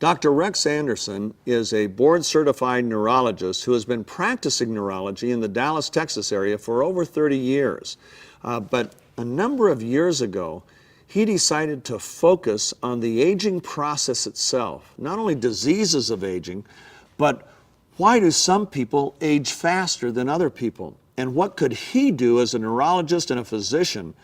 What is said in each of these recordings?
Dr. Rex Anderson is a board-certified neurologist who has been practicing neurology in the Dallas, Texas area for over 30 years. But a number of years ago, he decided to focus on the aging process itself, not only diseases of aging, but why do some people age faster than other people? And what could he do as a neurologist and a physician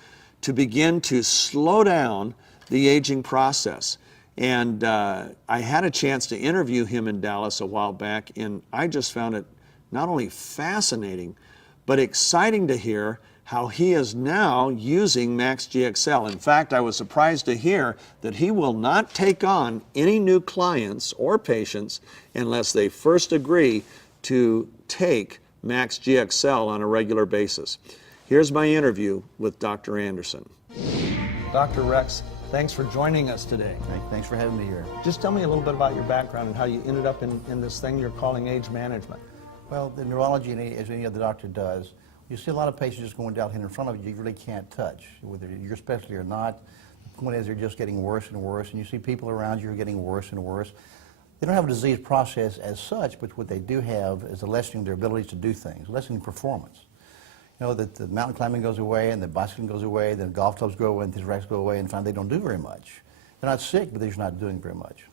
to begin to slow down the aging process? And I had a chance to interview him in Dallas a while back, and I just found it not only fascinating, but exciting to hear how he is now using Max GXL. In fact, I was surprised to hear that he will not take on any new clients or patients unless they first agree to take Max GXL on a regular basis. Here's my interview with Dr. Anderson. Dr. Rex, thanks for joining us today. Thanks for having me here. Just tell me a little bit about your background and how you ended up in this thing you're calling age management. Well, the neurology, as any other doctor does, you see a lot of patients just going down here in front of you really can't touch, whether you're specialty or not. The point is they're just getting worse and worse, and you see people around you are getting worse and worse. They don't have a disease process as such, but what they do have is a lessening of their abilities to do things, lessening performance. You know, that the mountain climbing goes away, and the bicycling goes away, then golf clubs go away, and these racks go away, and finally they don't do very much. They're not sick, but they're just not doing very much.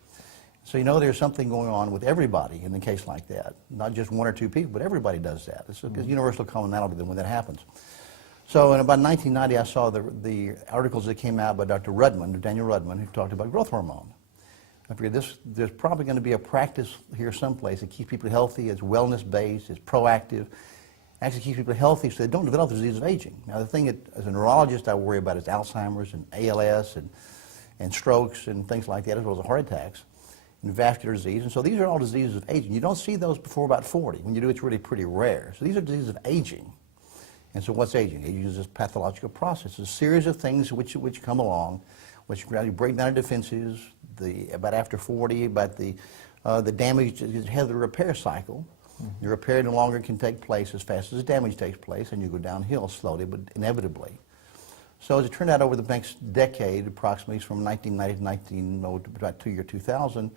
So you know there's something going on with everybody in a case like that. Not just one or two people, but everybody does that. It's a universal commonality when that happens. So in about 1990, I saw the articles that came out by Dr. Rudman, Daniel Rudman, who talked about growth hormone. I figured there's probably going to be a practice here someplace that keeps people healthy, it's wellness-based, it's proactive, actually keeps people healthy so they don't develop the disease of aging. Now the thing that, as a neurologist, I worry about is Alzheimer's and ALS and strokes and things like that, as well as heart attacks and vascular disease. And so these are all diseases of aging. You don't see those before about 40. When you do, it's really pretty rare. So these are diseases of aging. And so what's aging? Aging is this pathological process, a series of things which come along, which gradually break down the defenses, about after 40, about the damage is ahead of the repair cycle. The repair no longer can take place as fast as the damage takes place, and you go downhill slowly but inevitably. So as it turned out over the next decade, approximately from 1990 to about 2000,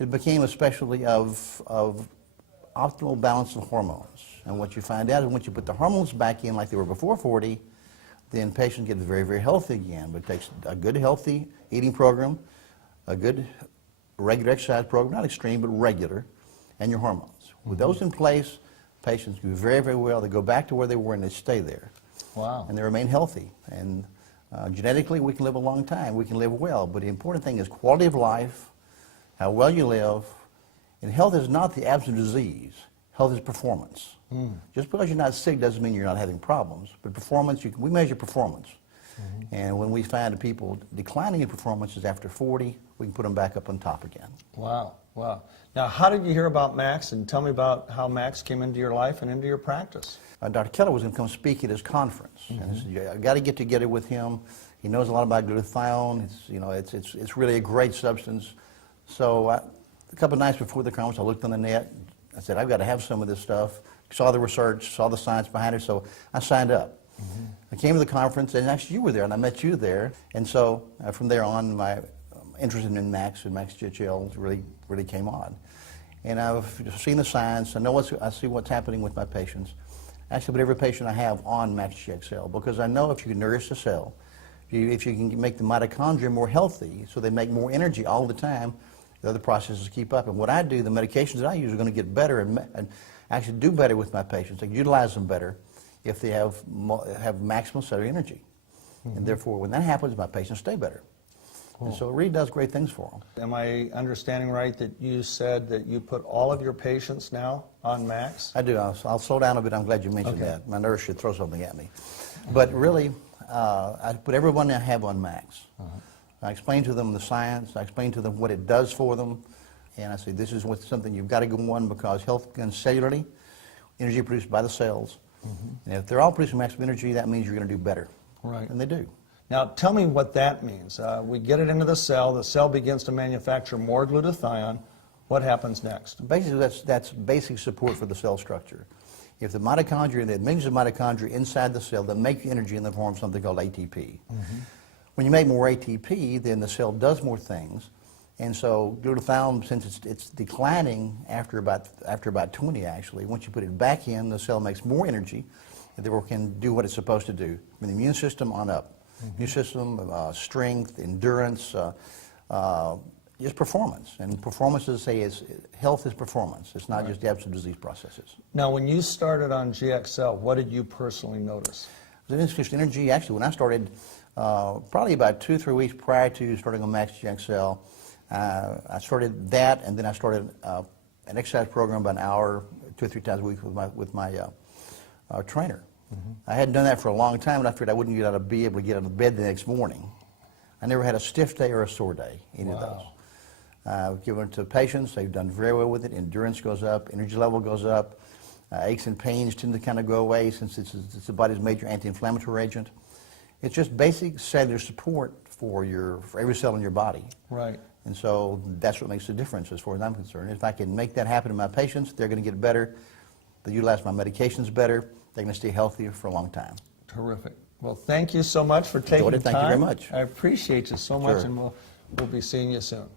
it became a specialty of optimal balance of hormones. And what you find out is once you put the hormones back in like they were before 40, then patients get very, very healthy again. But it takes a good, healthy eating program, a good regular exercise program, not extreme, but regular, and your hormones. With those in place, patients do very, very well. They go back to where they were and they stay there. Wow. And they remain healthy. And genetically, we can live a long time. We can live well. But the important thing is quality of life, how well you live. And health is not the absence of disease. Health is performance. Just because you're not sick doesn't mean you're not having problems. But performance, we measure performance. And when we find people declining in performances after 40, we can put them back up on top again. Wow, wow. Now, how did you hear about Max? And tell me about how Max came into your life and into your practice. Dr. Keller was going to come speak at his conference. And I said, I got to get together with him. He knows a lot about glutathione. It's really a great substance. So a couple of nights before the conference, I looked on the net. I said, I've got to have some of this stuff. Saw the research, saw the science behind it, so I signed up. I came to the conference, and actually you were there, and I met you there. And so from there on, my interest in Max and Max GXL really came on. And I've seen the science. I see what's happening with my patients. Actually, with every patient I have on Max GXL, because I know if you can nourish the cell, if you can make the mitochondria more healthy, so they make more energy all the time, the other processes keep up. And what I do, the medications that I use are going to get better and actually do better with my patients. I can utilize them better if they have maximum cellular energy. And therefore, when that happens, my patients stay better. Cool. And so it really does great things for them. Am I understanding right that you said that you put all of your patients now on Max? I do. I'll slow down a bit. I'm glad you mentioned that. My nurse should throw something at me. But really, I put everyone I have on Max. I explain to them the science. I explain to them what it does for them. And I say, this is something you've got to go on because health begins cellularly, energy produced by the cells. And if they're all producing maximum energy, that means you're going to do better. Right. And they do. Now, tell me what that means. We get it into the cell begins to manufacture more glutathione. What happens next? Basically, that's basic support for the cell structure. If the mitochondria, the millions of mitochondria inside the cell that make energy in the form of something called ATP. When you make more ATP, then the cell does more things. And so glutathione, since it's declining after about 20 actually, once you put it back in, the cell makes more energy, and therefore can do what it's supposed to do. From the immune system on up. Immune system, strength, endurance, just performance. And performances say health is performance. It's not just the absence of disease processes. Now, when you started on GXL, what did you personally notice? The increased energy, actually, when I started, probably about 2 or 3 weeks prior to starting on Max GXL, I started that, and then I started an exercise program about an hour, 2 or 3 times a week with my trainer. I hadn't done that for a long time, and I figured I wouldn't be able to get out of bed the next morning. I never had a stiff day or a sore day, any of those. I've given it to patients. They've done very well with it. Endurance goes up. Energy level goes up. Aches and pains tend to kind of go away since it's the body's major anti-inflammatory agent. It's just basic cellular support for every cell in your body. Right. And so that's what makes the difference as far as I'm concerned. If I can make that happen in my patients, they're going to get better. They utilize my medications better. They're going to stay healthier for a long time. Terrific. Well, thank you so much for taking the time. Thank you very much. I appreciate you so much, Sure. and we'll be seeing you soon.